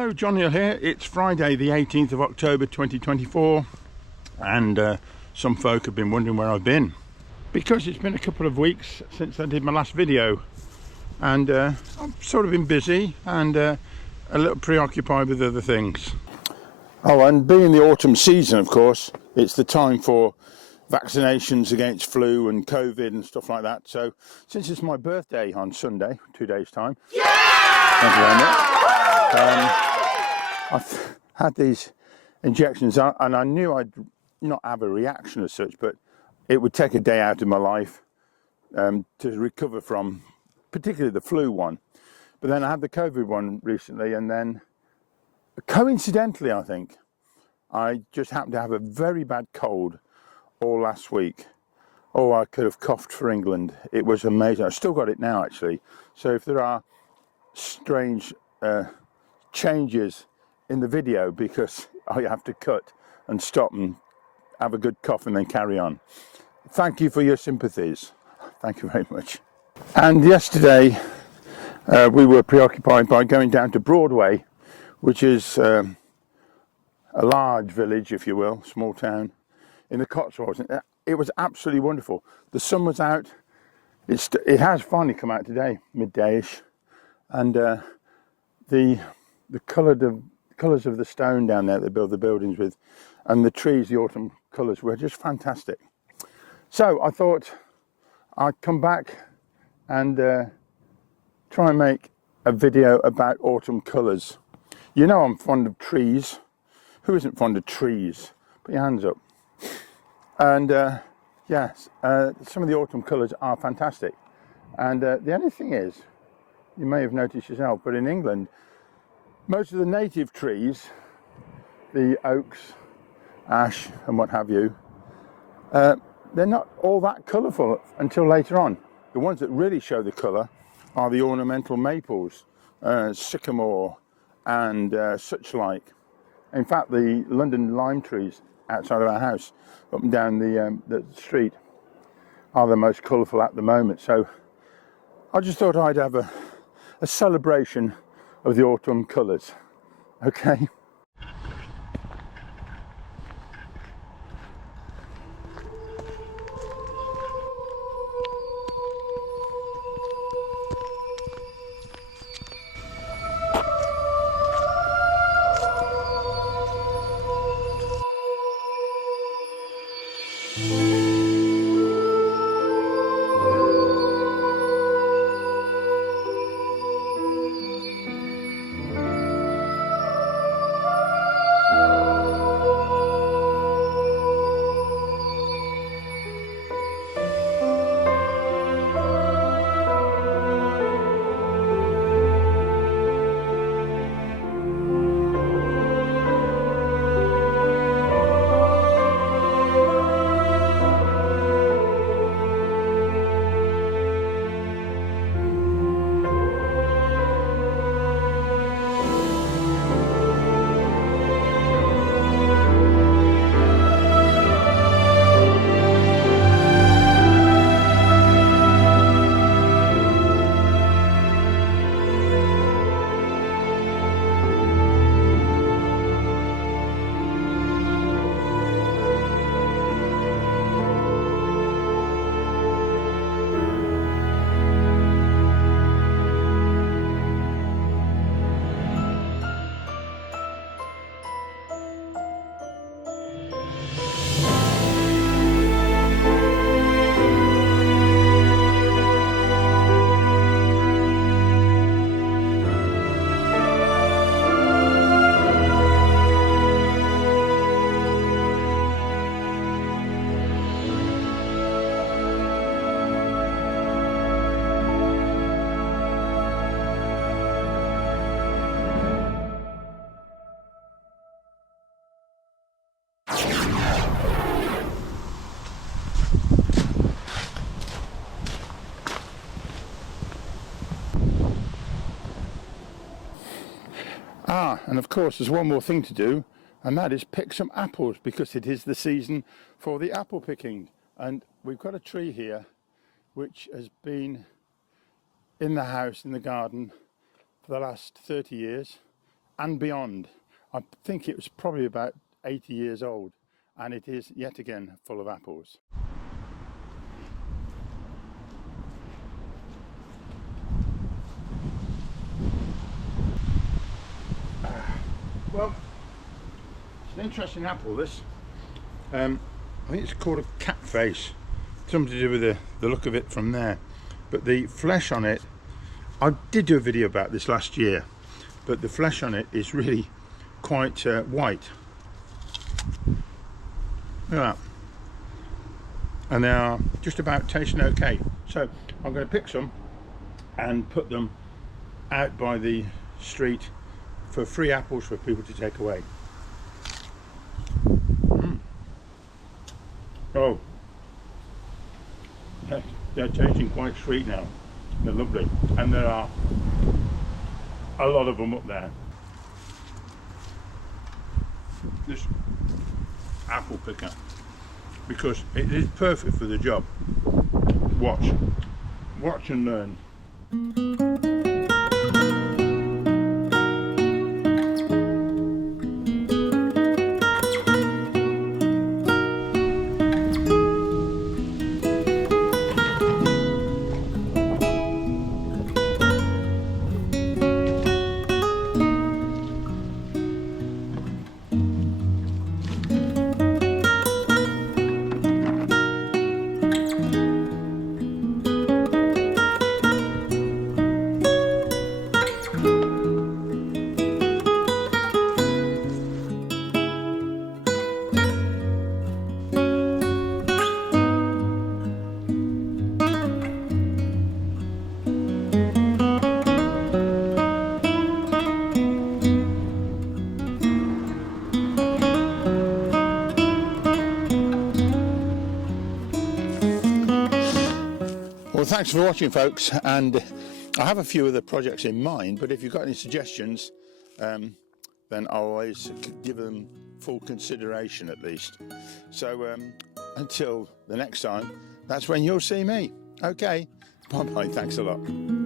Hello, John Neal here. It's Friday the 18th of October 2024 and some folk have been wondering where I've been because it's been a couple of weeks since I did my last video and I've sort of been busy and a little preoccupied with other things. Oh, and being the autumn season, of course, it's the time for vaccinations against flu and COVID and stuff like that. So since it's my birthday on Sunday, 2 days time, thank you very much. I've had these injections and I knew I'd not have a reaction as such, but it would take a day out of my life to recover from particularly the flu one. But then I had the COVID one recently, and then coincidentally I think I just happened to have a very bad cold all last week. Oh, I could have coughed for England. It was amazing. I've still got it now actually. So if there are strange changes in the video because I have to cut and stop and have a good cough and then carry on, thank you for your sympathies. Thank you very much. And yesterday we were preoccupied by going down to Broadway, which is a large village, if you will, small town in the Cotswolds. It was absolutely wonderful. The sun was out. It has finally come out today, midday-ish, and the colours of the stone down there that they build the buildings with, and the trees, the autumn colours were just fantastic. So I thought I'd come back and try and make a video about autumn colours. You know I'm fond of trees. Who isn't fond of trees? Put your hands up. And yes, some of the autumn colours are fantastic. And the only thing is, you may have noticed yourself, but in England, most of the native trees, the oaks, ash and what have you, they're not all that colourful until later on. The ones that really show the colour are the ornamental maples, sycamore and such like. In fact, the London lime trees outside of our house, up and down the street, are the most colourful at the moment. So I just thought I'd have a celebration of the autumn colours. Okay. And of course there's one more thing to do, and that is pick some apples, because it is the season for the apple picking. And we've got a tree here which has been in the house, in the garden, for the last 30 years, and beyond. I think it was probably about 80 years old, and it is yet again full of apples. Well, it's an interesting apple, this. I think it's called a cat face. Something to do with the look of it from there. But the flesh on it, I did do a video about this last year, but the flesh on it is really quite white. Look at that. And they are just about tasting okay. So I'm going to pick some and put them out by the street for free apples for people to take away. Oh, they're tasting quite sweet now. They're lovely, and there are a lot of them up there. This apple picker, because it is perfect for the job. Watch and learn. Well, thanks for watching, folks, and I have a few other projects in mind, but if you've got any suggestions, then I'll always give them full consideration at least. So until the next time, that's when you'll see me. Okay, bye-bye, thanks a lot.